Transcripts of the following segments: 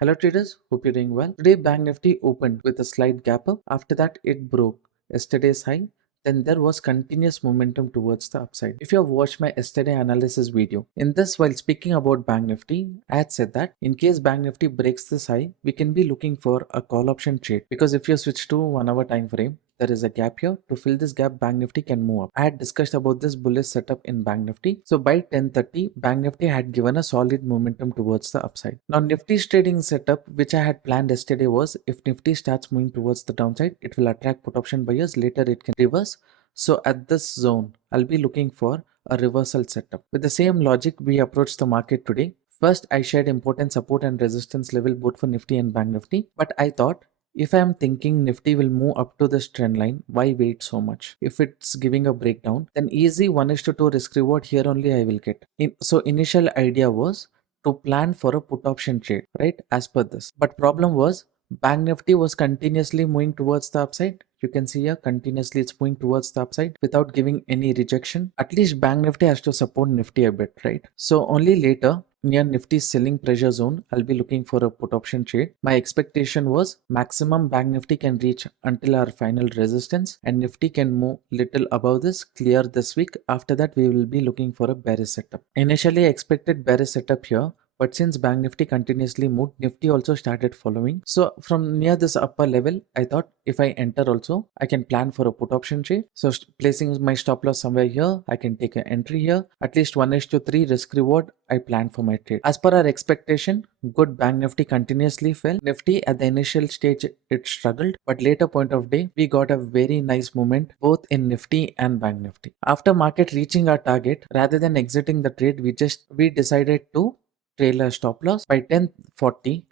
Hello traders, hope you're doing well. Today Bank Nifty opened with a slight gap up. After that it broke yesterday's high. Then there was continuous momentum towards the upside. If you have watched my yesterday analysis video, in this while speaking about Bank Nifty, I had said that in case Bank Nifty breaks this high, we can be looking for a call option trade because if you switch to 1 hour time frame, there is a gap here. To fill this gap, Bank Nifty can move up. I had discussed about this bullish setup in Bank Nifty. So by 10:30, Bank Nifty had given a solid momentum towards the upside. Now Nifty's trading setup, which I had planned yesterday, was if Nifty starts moving towards the downside, it will attract put option buyers. Later it can reverse. So at this zone, I'll be looking for a reversal setup. With the same logic, we approach the market today. First, I shared important support and resistance level both for Nifty and Bank Nifty, but I thought if I am thinking Nifty will move up to this trend line, why wait so much? If it's giving a breakdown, then easy 1:2 risk reward here only I will get. So initial idea was to plan for a put option trade, right? As per this. But problem was Bank Nifty was continuously moving towards the upside. You can see here continuously it's moving towards the upside without giving any rejection. At least Bank Nifty has to support Nifty a bit, right? So only later near Nifty's selling pressure zone, I'll be looking for a put option trade. My expectation was maximum Bank Nifty can reach until our final resistance and Nifty can move little above this, clear this week. After that, we will be looking for a bearish setup. Initially, I expected bearish setup here, but since Bank Nifty continuously moved, Nifty also started following. So from near this upper level, I thought if I enter also, I can plan for a put option trade. So placing my stop loss somewhere here, I can take an entry here. At least 1:3 risk reward, I plan for my trade. As per our expectation, good Bank Nifty continuously fell. Nifty at the initial stage, it struggled, but later point of day, we got a very nice movement both in Nifty and Bank Nifty. After market reaching our target, rather than exiting the trade, we decided to trailer stop loss. By 10:40,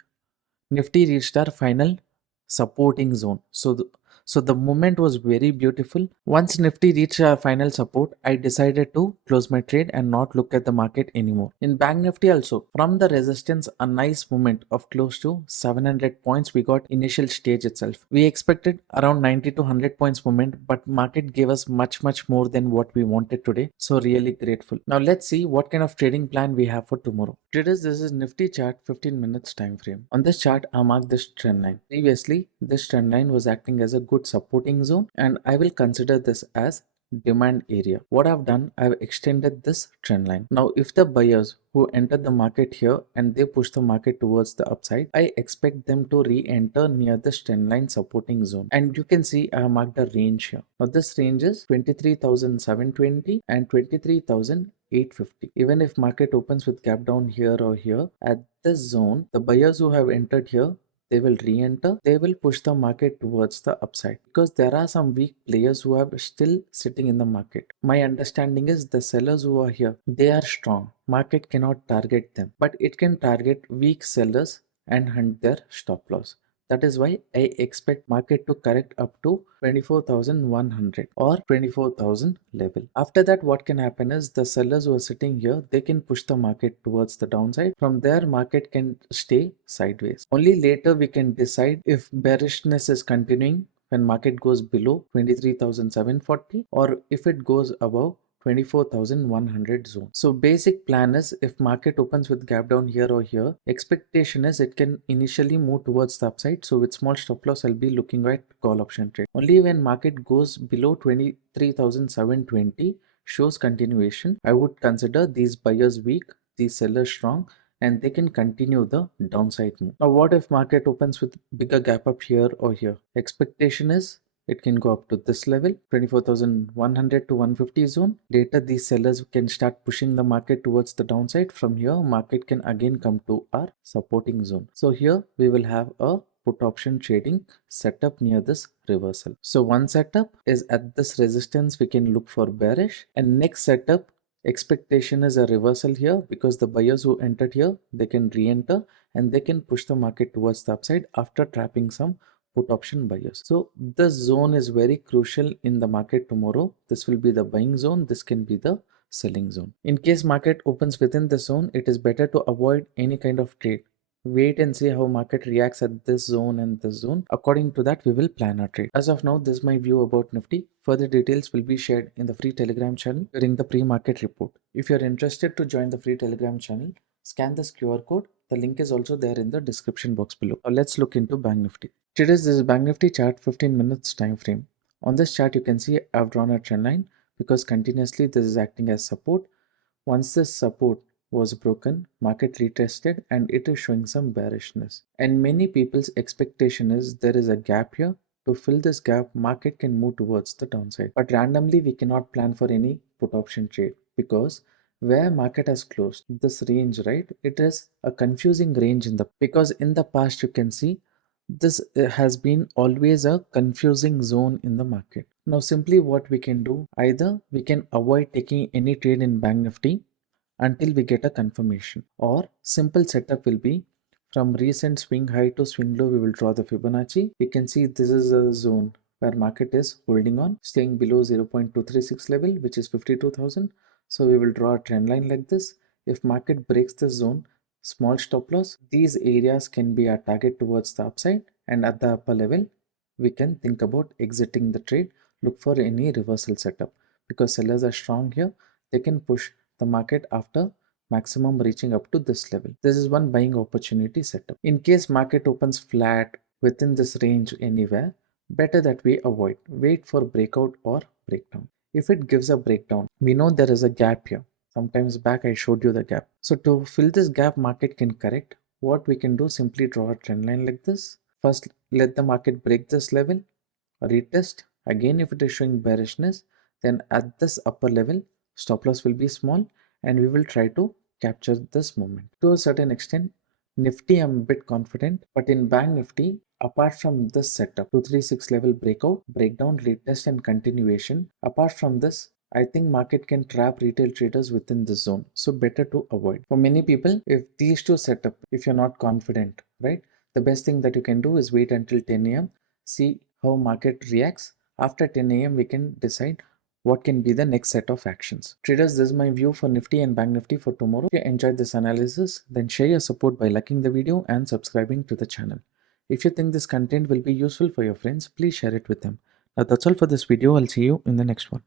Nifty reached our final supporting zone. So the movement was very beautiful. Once Nifty reached our final support, I decided to close my trade and not look at the market anymore. In Bank Nifty also, from the resistance, a nice movement of close to 700 points we got initial stage itself. We expected around 90 to 100 points movement, but market gave us much more than what we wanted today. So really grateful. Now let's see what kind of trading plan we have for tomorrow. Traders, this is Nifty chart 15 minutes time frame. On this chart, I marked this trend line. Previously, this trend line was acting as a good supporting zone and I will consider this as demand area. What I've done, I've extended this trend line. Now if the buyers who entered the market here and they push the market towards the upside, I expect them to re-enter near this trend line supporting zone. And you can see I have marked a range here. Now this range is 23,720 and 23,850. Even if market opens with gap down here or here, at this zone, the buyers who have entered here, they will re-enter, they will push the market towards the upside because there are some weak players who are still sitting in the market. My understanding is the sellers who are here, they are strong. Market cannot target them, but it can target weak sellers and hunt their stop loss. That is why I expect market to correct up to 24,100 or 24,000 level. After that, what can happen is the sellers who are sitting here, they can push the market towards the downside. From there, market can stay sideways. Only later we can decide if bearishness is continuing when market goes below 23,740 or if it goes above 24,100 zone. So basic plan is if market opens with gap down here or here, expectation is it can initially move towards the upside. So with small stop loss, I'll be looking at call option trade. Only when market goes below 23,720 shows continuation, I would consider these buyers weak, these sellers strong, and they can continue the downside move. Now what if market opens with bigger gap up here or here? Expectation is it can go up to this level 24,100 to 150 zone. Later these sellers can start pushing the market towards the downside. From here market can again come to our supporting zone. So here we will have a put option trading setup near this reversal. So one setup is at this resistance we can look for bearish, and next setup expectation is a reversal here because the buyers who entered here, they can re-enter and they can push the market towards the upside after trapping some put option buyers. So this zone is very crucial in the market tomorrow. This will be the buying zone, this can be the selling zone. In case market opens within the zone, it is better to avoid any kind of trade. Wait and see how market reacts at this zone and this zone. According to that, we will plan our trade. As of now, this is my view about Nifty. Further details will be shared in the free Telegram channel during the pre-market report. If you are interested to join the free Telegram channel, scan this QR code The link is also there in the description box below. Now let's look into Bank Nifty. Today's this is Bank Nifty chart, 15 minutes time frame. On this chart you can see I've drawn a trend line because continuously this is acting as support. Once this support was broken, market retested and it is showing some bearishness. And many people's expectation is there is a gap here. To fill this gap, market can move towards the downside. But randomly, we cannot plan for any put option trade because where market has closed this range, right? It is a confusing range because in the past you can see this has been always a confusing zone in the market. Now simply what we can do, either we can avoid taking any trade in Bank Nifty until we get a confirmation, or simple setup will be from recent swing high to swing low we will draw the Fibonacci. We can see this is a zone where market is holding on, staying below 0.236 level, which is 52,000. So we will draw a trend line like this. If market breaks this zone, small stop loss, these areas can be our target towards the upside, and at the upper level we can think about exiting the trade. Look for any reversal setup because sellers are strong here. They can push the market after maximum reaching up to this level. This is one buying opportunity setup. In case market opens flat within this range anywhere, better that we avoid. Wait for breakout or breakdown. If it gives a breakdown, we know there is a gap here. Sometimes back I showed you the gap. So to fill this gap, market can correct. What we can do, simply draw a trend line like this. First, let the market break this level, retest. Again, if it is showing bearishness, then at this upper level, stop loss will be small and we will try to capture this moment. To a certain extent, Nifty I'm a bit confident, but in Bank Nifty, apart from this setup, 236 level breakout, breakdown, retest and continuation, apart from this, I think market can trap retail traders within this zone. So better to avoid. For many people, if these two setup, if you're not confident, right, the best thing that you can do is wait until 10 a.m. See how market reacts. After 10 a.m. we can decide what can be the next set of actions. Traders, this is my view for Nifty and Bank Nifty for tomorrow. If you enjoyed this analysis, then share your support by liking the video and subscribing to the channel. If you think this content will be useful for your friends, please share it with them. Now that's all for this video. I'll see you in the next one.